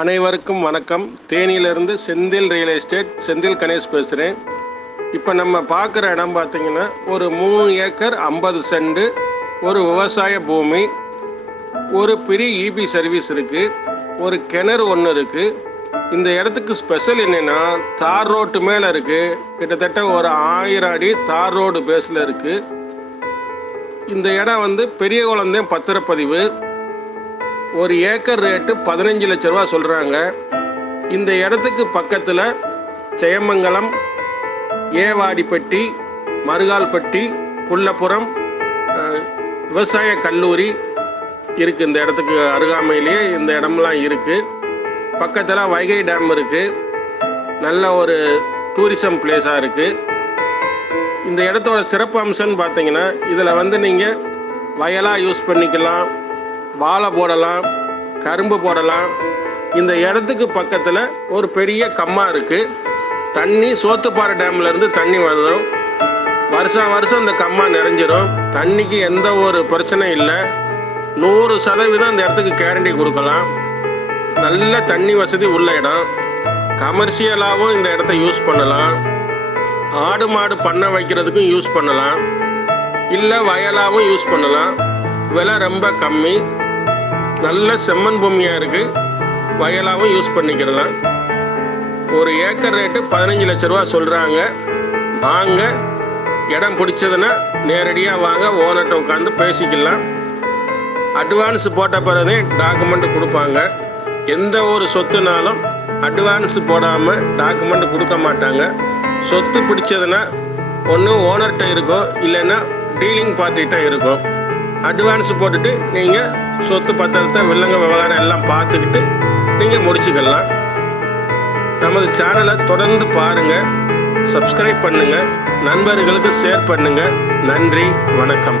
அனைவருக்கும் வணக்கம். தேனியிலிருந்து Senthil real estate Senthil Ganesh பேசுகிறேன். இப்போ நம்ம பார்க்குற இடம் பார்த்திங்கன்னா ஒரு 3 ஏக்கர் 50 சென்ட் ஒரு விவசாய பூமி. ஒரு பெரிய இபி சர்வீஸ் இருக்குது. ஒரு கிணறு ஒன்று இருக்குது. இந்த இடத்துக்கு ஸ்பெஷல் என்னென்னா தார் ரோட்டு மேலே இருக்குது. கிட்டத்தட்ட ஒரு 1000 அடி தார் ரோடு பேஸில் இருக்குது. இந்த இடம் பெரிய குளந்தையம் பத்திரப்பதிவு. ஒரு ஏக்கர் ரேட்டு 15 லட்ச ரூபா சொல்கிறாங்க. இந்த இடத்துக்கு பக்கத்தில் ஜெயமங்கலம், ஏவாடிப்பட்டி, மருகால்பட்டி, குள்ளப்புறம் விவசாய கல்லூரி இருக்குது. இந்த இடத்துக்கு அருகாமையிலேயே இந்த இடம்லாம் இருக்குது. பக்கத்தில் வைகை டேம் இருக்குது. நல்ல ஒரு டூரிசம் பிளேஸாக இருக்குது. இந்த இடத்தோட சிறப்பு அம்சம்னு பார்த்தீங்கன்னா இதில் நீங்கள் வயலாக யூஸ் பண்ணிக்கலாம், வாழை போடலாம், கரும்பு போடலாம். இந்த இடத்துக்கு பக்கத்தில் ஒரு பெரிய கம்மா இருக்குது. தண்ணி சோத்துப்பாறை டேம்லேருந்து தண்ணி வரும். வருஷம் இந்த கம்மா நிறைஞ்சிரும். தண்ணிக்கு எந்த ஒரு பிரச்சனையும் இல்லை. 100% இந்த இடத்துக்கு கேரண்டி கொடுக்கலாம். நல்ல தண்ணி வசதி உள்ள இடம். கமர்ஷியலாகவும் இந்த இடத்த யூஸ் பண்ணலாம். ஆடு மாடு பண்ணை வைக்கிறதுக்கும் யூஸ் பண்ணலாம், இல்லை வயலாகவும் யூஸ் பண்ணலாம். விலை ரொம்ப கம்மி. நல்ல செம்மண் பூமியாக இருக்குது. வயலாகவும் யூஸ் பண்ணிக்கிடலாம். ஒரு ஏக்கர் ரேட்டு 15 லட்ச ரூபா சொல்கிறாங்க. வாங்க, இடம் பிடிச்சதுன்னா நேரடியாக வாங்க, ஓனர்கிட்ட உட்காந்து பேசிக்கலாம். அட்வான்ஸ் போட்ட பிறகு டாக்குமெண்ட் கொடுப்பாங்க. எந்த ஒரு சொத்துனாலும் அட்வான்ஸ் போடாமல் டாக்குமெண்ட் கொடுக்க மாட்டாங்க. சொத்து பிடிச்சதுன்னா ஒன்று ஓனர்கிட்ட இருக்கும், இல்லைன்னா டீலிங் பார்ட்டிகிட்ட இருக்கும். அட்வான்ஸ் போட்டுட்டு நீங்கள் சொத்து பத்திரத்தை வில்லங்க விவகாரம் எல்லாம் பார்த்துக்கிட்டு நீங்கள் முடிச்சுக்கலாம். நமது சேனலை தொடர்ந்து பாருங்கள், சப்ஸ்கிரைப் பண்ணுங்கள், நண்பர்களுக்கு ஷேர் பண்ணுங்கள். நன்றி, வணக்கம்.